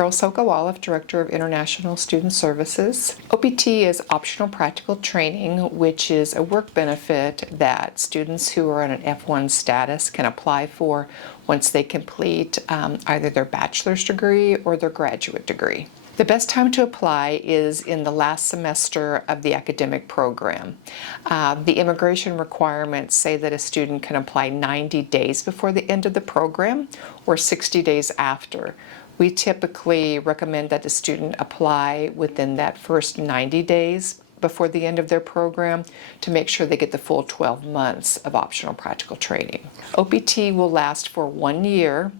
Carol Sokowaloff, Director of International Student Services. OPT is optional practical training, which is a work benefit that students who are on an F1 status can apply for once they complete either their bachelor's degree or their graduate degree. The best time to apply is in the last semester of the academic program. The immigration requirements say that a student can apply 90 days before the end of the program or 60 days after. We typically recommend that the student apply within that first 90 days before the end of their program to make sure they get the full 12 months of optional practical training. OPT will last for 1 year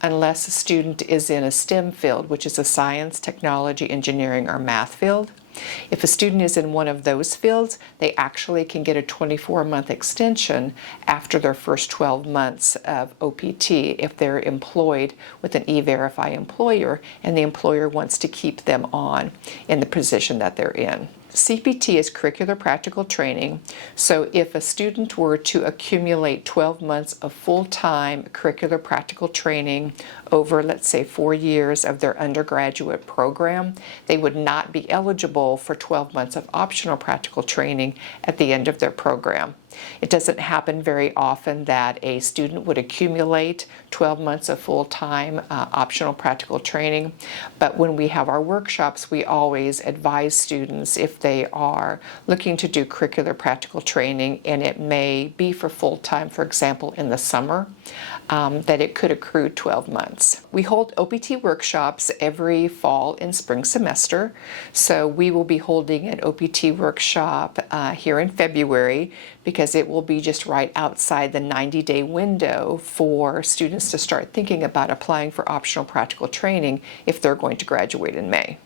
unless a student is in a STEM field, which is a science, technology, engineering, or math field. If a student is in one of those fields, they actually can get a 24-month extension after their first 12 months of OPT if they're employed with an E-Verify employer and the employer wants to keep them on in the position that they're in. CPT is curricular practical training, so if a student were to accumulate 12 months of full-time curricular practical training over, let's say, 4 years of their undergraduate program, they would not be eligible for 12 months of optional practical training at the end of their program. It doesn't happen very often that a student would accumulate 12 months of full-time optional practical training, but when we have our workshops, we always advise students if they are looking to do curricular practical training, and it may be for full-time, for example, in the summer, that it could accrue 12 months. We hold OPT workshops every fall and spring semester, so we will be holding an OPT workshop here in February because it will be just right outside the 90-day window for students to start thinking about applying for optional practical training if they're going to graduate in May.